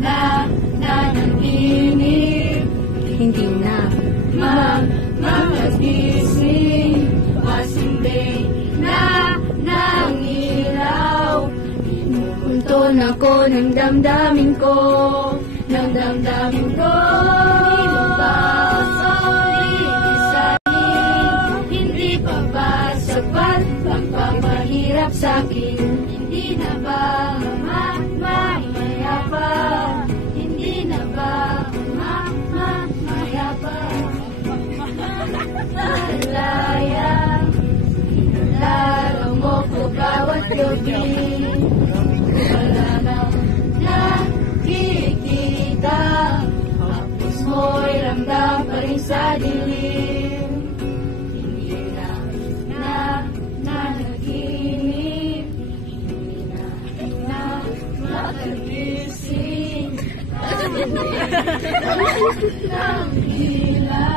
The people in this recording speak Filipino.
nanaginip, hindi na magising, pasimbing ng ilaw. Inupunton ako ng damdamin ko, ng damdamin ko. Di mo ba iisahin? Hindi pa ba sapat pagpapahirap sa'kin? Hindi na ba mayapa? Hindi na ba mayapa? Malaya, inalala mo ko bawat gabi. Wala nang nakikita, hapos mo'y ramdam pa rin sa dilim. Hindi na nanaginip, hindi na makagising. Ng ilaw.